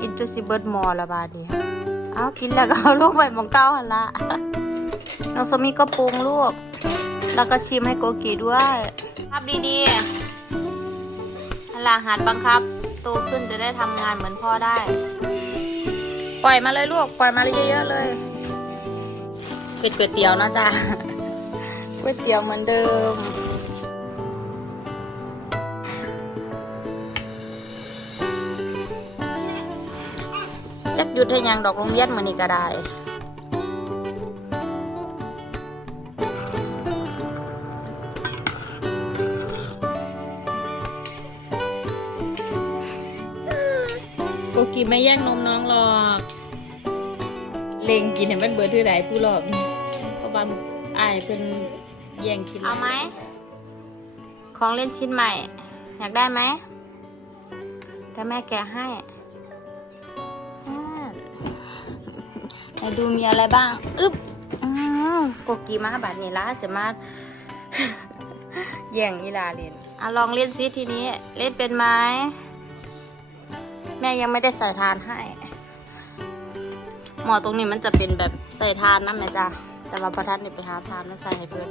กินจนสิเบิดหมอละบาดนี้เอากินแล้วก็เอาลูกไปหมองเก้าหันละน้องสมีก็ปรุงลูก แล้วก็ชิมให้โกกีด้วยครับดีๆหลาหัดบังคับโตขึ้นจะได้ทำงานเหมือนพ่อได้ ปล่อยมาเลยลูก ปล่อยมาเลยเยอะๆเลยเป็ดก๋วยเตี๋ยวนะจ๊ะก๋วยเตี๋ยวเหมือนเดิม จักหยุดให้ยังดอกโรงเรียนมานี่ก็ได้โกกิไม่แย่งนมน้องหรอกเลงกินเห็นมันเบิดที่ไหนผู้รอบนี่เพราะว่าอายเป็นแย่งกินเอาไหม ของเล่นชิ้นใหม่ อยากได้ไหมเดี๋ยวแม่แกะให้ ไหนดูมีอะไรบ้าง อึ๊บอืมโกกีมาบาทนี้ละจะมาแย่งอีลาเล่นอะลองเล่นซิทีนี้ เล่นเป็นไหมแม่ยังไม่ได้ใส่ทานให้ หมอตรงนี้มันจะเป็นแบบใส่ทานนะแม่จ้ะแต่ว่าประทัดนี่ไปหาทานแล้วใส่ให้เพื่อน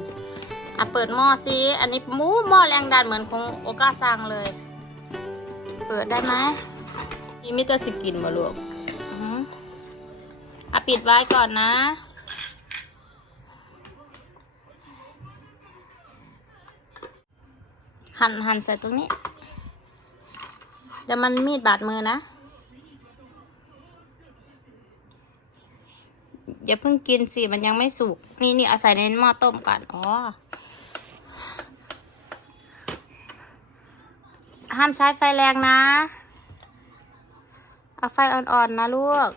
อะเปิดหม้อซิอันนี้หมูหม้อแรงดันเหมือนของโอกาซังเลย เปิดได้ไหมมีมิเตอร์สกินบ่ลูก อะปิดไว้ก่อนนะ หั่นหั่นใส่ตรงนี้จะมันมีดบาดมือนะ อย่าเพิ่งกินสิมันยังไม่สุก นี่นี่เอาศัยในหม้อต้มก่อน อ๋อ ห้ามใช้ไฟแรงนะ เอาไฟอ่อนๆนะลูก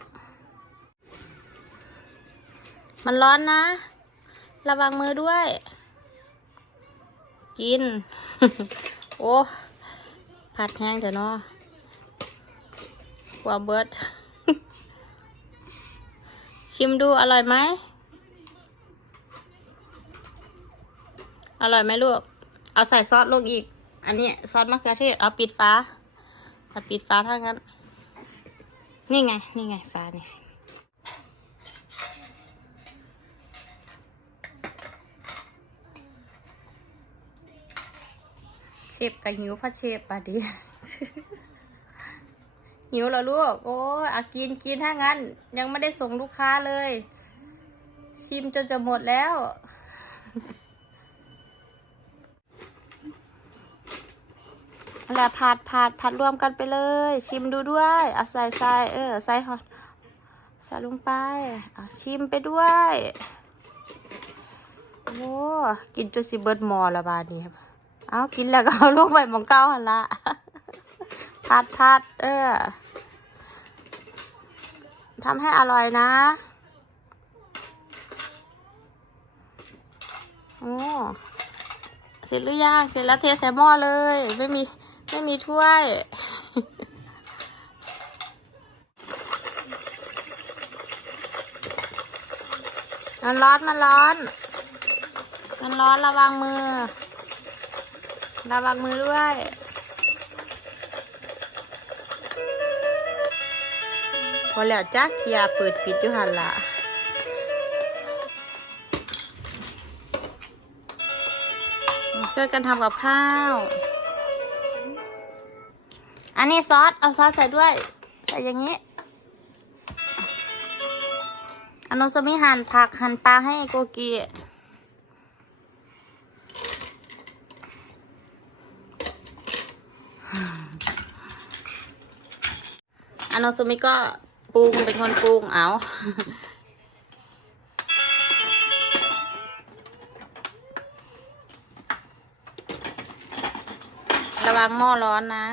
มันร้อนนะ ระวังมือด้วย กิน โอ้ ผัดแห้งเถอะเนาะกว่าเบิดชิมดูอร่อยไหม อร่อยไหมลูก เอาใส่ซอสลงอีก อันนี้ซอสมะเขือเทศ เอาปิดฟ้าเอาปิดฟ้าถ้างั้น นี่ไง นี่ไงฟ้าเนี่ย เชฟกับหิวพ่อเชฟปะดิหิวแล้วลูก โอ้อากินกินถ้างั้น ยังไม่ได้ส่งลูกค้าเลย ชิมจนจะหมดแล้ว แล้วผัดผัดผัดรวมกันไปเลย ชิมดูด้วยเอาใส่ใส่เออใส่หอดใส่ลงไปเอาชิมไปด้วย โอ้กินจนสิเบิดมอละบาดนี้ครับ เอากินแล้วก็เอาลูกไปหมองเก้าหันละพัดพัดเออทำให้อร่อยนะ โอ้ เสร็จหรือยัง เสร็จแล้วเทใส่หม้อเลย ไม่มี ไม่มีถ้วย มันร้อน มันร้อน มันร้อนระวังมือ ระวังมือด้วยพอแล้วจักเทียเปิดปิดอยู่หันละช่วยกันทำกับข้าว อันนี้ซอส เอาซอสใส่ด้วย ใส่อย่างนี้อนุสมิหั่นผักหั่นปลาให้โกกี อนุสมิก็ปรุงเป็นคนปรุงเอาระวังหม้อร้อนนะ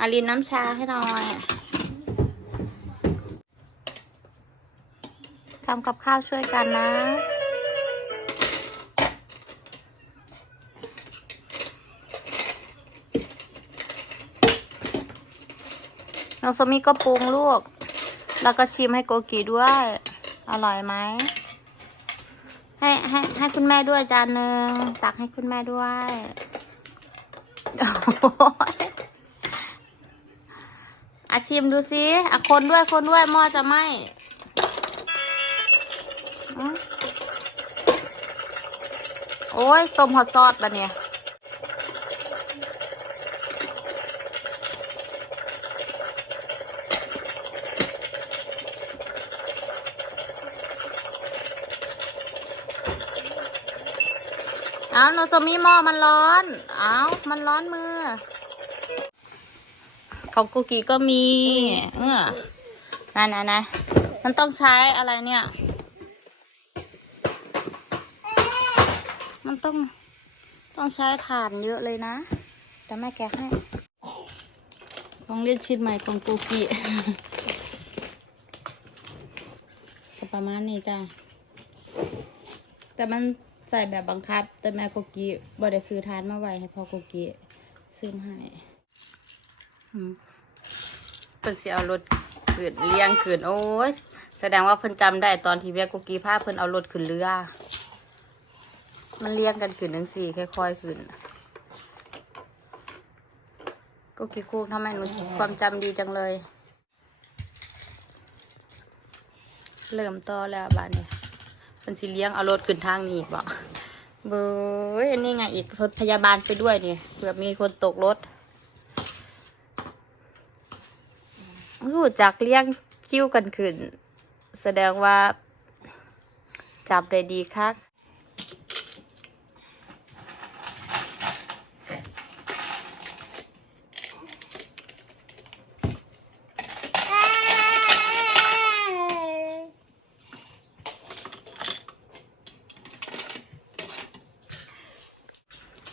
อาลินน้ำชาให้หน่อยทำกับข้าวช่วยกันนะ น้องสมิก็ปรุงลูก แล้วก็ชิมให้โกกีด้วย อร่อยไหม ให้ให้ให้คุณแม่ด้วยจานหนึ่งตักให้คุณแม่ด้วยโอ้ยอาชิมดูสิอะคนด้วยคนด้วยหม้อจะไหมอื้อโอ้ยต้มฮอตซอสปะเนี่ย เอาโนโซมิหม้อมันร้อน เอามันร้อนมือของกุกิก็มี เออนั่นนะนะมันต้องใช้อะไรเนี่ย มันต้องต้องใช้ถ่านเยอะเลยนะ แต่แม่แกะให้ของเล่นชิ้นใหม่ของโกกิก็ประมาณนี้จ้าแต่มัน ใส่แบบบังคับ แต่แม่โกกิบ่ได้ซื้อทานมาไว้ให้พ่อโกกิซื้อมาให้เพิ่นสิเอารถขืนเลี้ยงขืนโอ้ยแสดงว่าเพิ่นจำได้ตอนที่แม่กุกี้พาเพิ่นเอารถขึ้นเรือ มันเลี้ยงกันขืนทั้งสี่ค่อยๆขึ้นกุกี้คูกทำไมหนูความจำดีจังเลย เริ่มต่อแล้วบ้านเนี่ย เพิ่นสิเลี้ยงเอารถขึ้นทางนี้บ่เบยอันนี้ไงอีกรถพยาบาลไปด้วยเนี่ยเผื่อมีคนตกรถรู้จักเลี้ยงคิ้วกันขึ้น แสดงว่าจับได้ดีคัก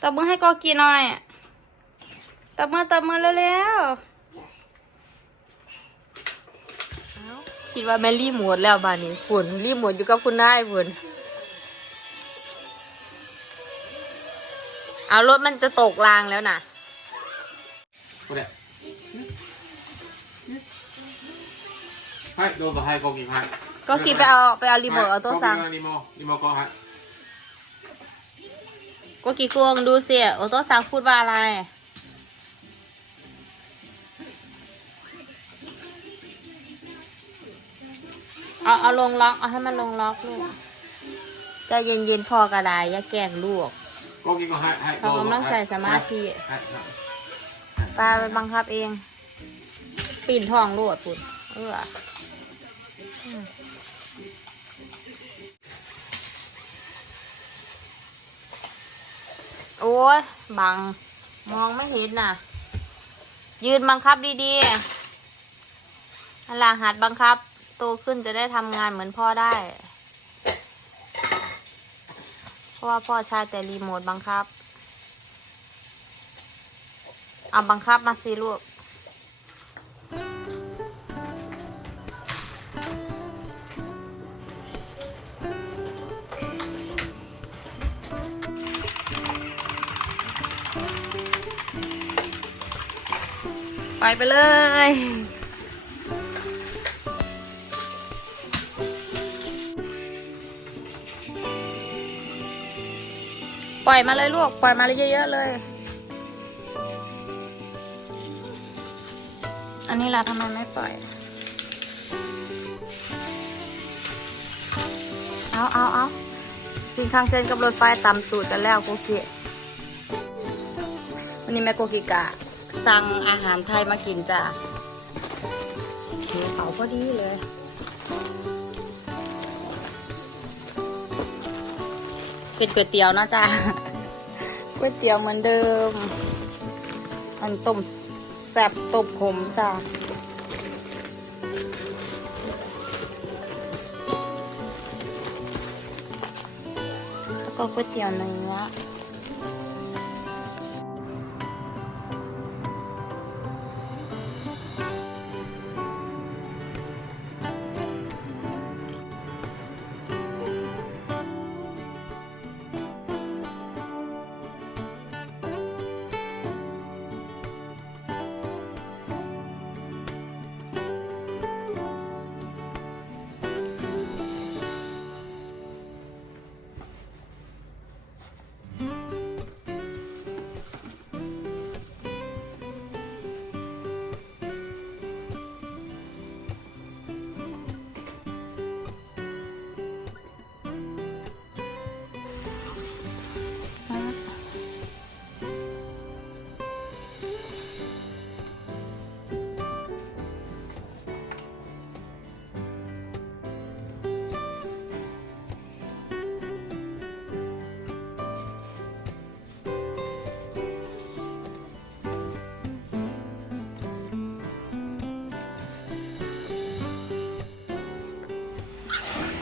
ตบมือให้กอกีหน่อยตบมือตบมือเร็วๆ คิดว่าแม่รีโมดแล้วบ้านนี้ฝุ่นรีโมดอยู่กับคุณนายฝุ่นเอารถมันจะตกรางแล้วนะ これ。はい、どうぞ、はい、コキ、はい。 ก็คิดไปเอาไปเอารีโมทเอาโต๊ะสั่ง はいコキがリモ、リモコン、はい。 ก็กี่กวงดูเสียโอโต้ซังพูดว่าอะไร เอาเอาลงล็อกเอาให้มันลงล็อกลูกใจเย็นเย็นพอกระดายอย่าแกงลูก ก็กินก็ให้ให้เขากำลังใส่สมาธิ ให้ปลาไปบังคับเอง ปิ่นทองรวดปุ่นเออ โอ้ยบัง มองไม่เห็นน่ะ ยืนบังคับดีๆฮัลาหัดบังคับ โตขึ้นจะได้ทำงานเหมือนพ่อได้ เพราะว่าพ่อใช้แต่รีโมทบังคับ เอาบังคับมาสิลูก ไปไปเลย ปล่อยมาเลยลูก ปล่อยมาเลยเยอะๆเลย อันนี้ล่ะทำไมไม่ปล่อย เอาเอาเอาสินค้างเซนกับรถไฟต่ำสูตรกันแล้วโกกิวันนี้แม่โกกิกะ สั่งอาหารไทยมากินจ้ะหิวเขาพอดีเลยเป็นก๋วยเตี๋ยวนะจ๊ะก๋วยเตี๋ยวเหมือนเดิม มันต้มแซ่บต้มขมจ้ะแล้วก็ก๋วยเตี๋ยวเนื้อ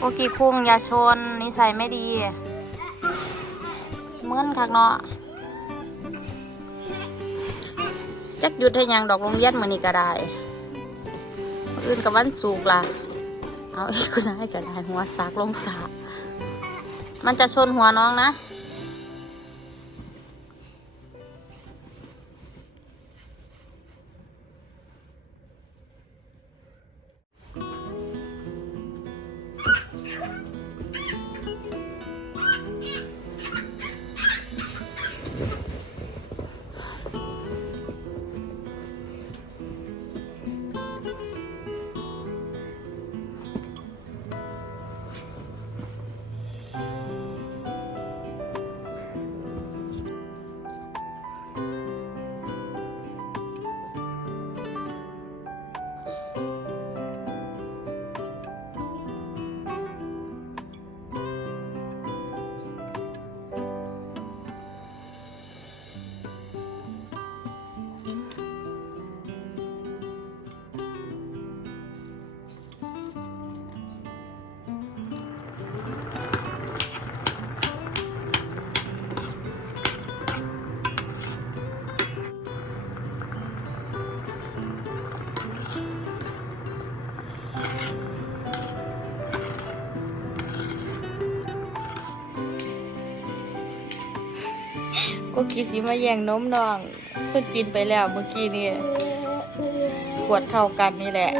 โอกีคุงอย่าชนนิสัยไม่ดีเมื่อนคักเนาะจักหยุดให้ยังดอกโรงเรียนมือนี่ก็ได้ อื่นกับวันสูกล่ะ เอาอีกคนให้ก็ได้หัวสากลงสามันจะชนหัวน้องนะ กกีสิมาแย่งนมน้องเพิ่งกินไปแล้วเมื่อกี้นี่ขวดเท่ากันนี่แหละ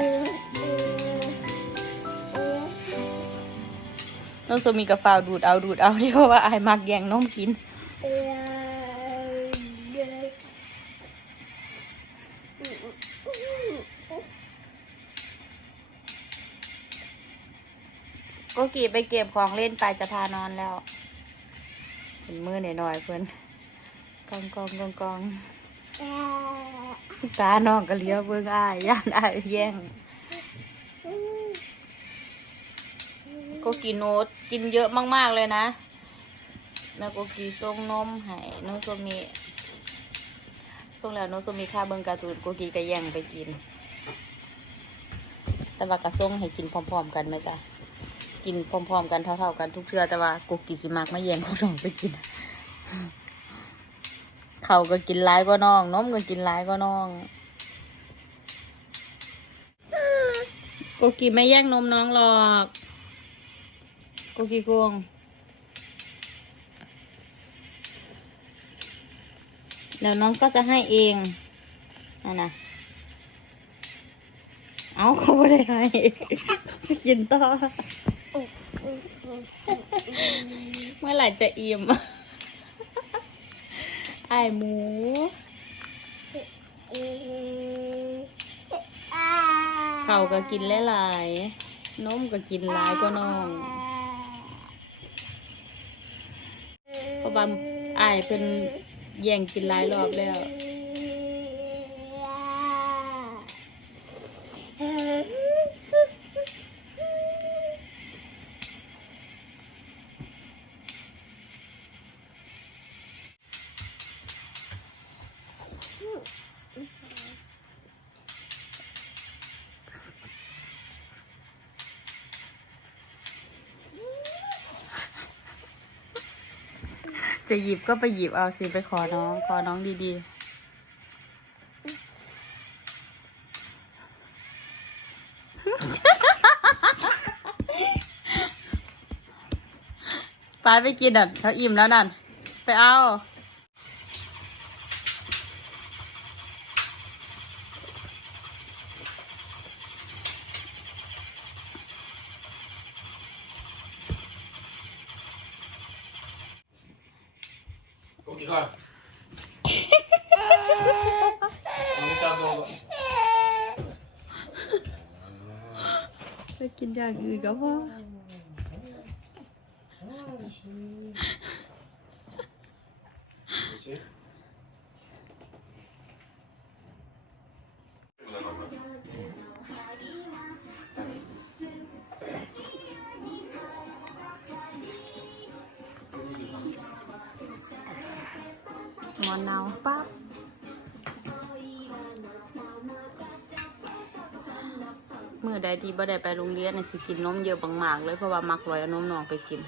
น้องโซมีกับฟาวดูดเอาดูดเอาที่เพราะว่าอายมักแย่งนมกินโกกีไปเก็บของเล่นไปจะพานอนแล้ว เป็นมือหน่อยๆเพื่อน กองกองกองกองตาน้องก็เลี้ยวเบิ่งอ้ายย่านอ้ายแย่งโกกีโนตกินเยอะมาก ๆ เลยนะแล้วโกกีส่งนมให้โนโซมีส่งแล้วโนโซมีค่าเบิ่งการ์ตูนโกกีก็แย่งไปกิน แต่ว่ากระส่งให้กินพร้อม ๆ กันไหมจ๊ะกินพร้อม ๆ กันเท่า ๆ กันทุกเทื่อแต่ว่ากุกกิสิมากไม่แย่งพวกน้องไปกิน เขาก็กินหลายก็น้องนมก็กินหลายก็น้องโกกีไม่แย่งนมน้องหรอกโกกีกวงแล้วน้องก็จะให้เองนั่นนะเอาเขาไม่ได้ให้สกินต่อเมื่อไหร่จะอิ่ม ไอ้หมูเข่าก็กินหลายๆนมก็กินหลายก็น้องเพราะว่าอายเป็นแย่งกินหลายรอบแล้ว จะหยิบก็ไปหยิบเอาสิไปขอน้อง ขอน้องดีๆไปไปกินอะเขาอิ่มแล้วนั่น ไปเอา โกกีก่อนมึง นหนาวปั๊บมืดอใดที่บ่ได้ไปโรงเรียนเนี่ยสิกินนมเยอะบางมากเลยเพราะว่ามักลอยเอานมน้องไปกิน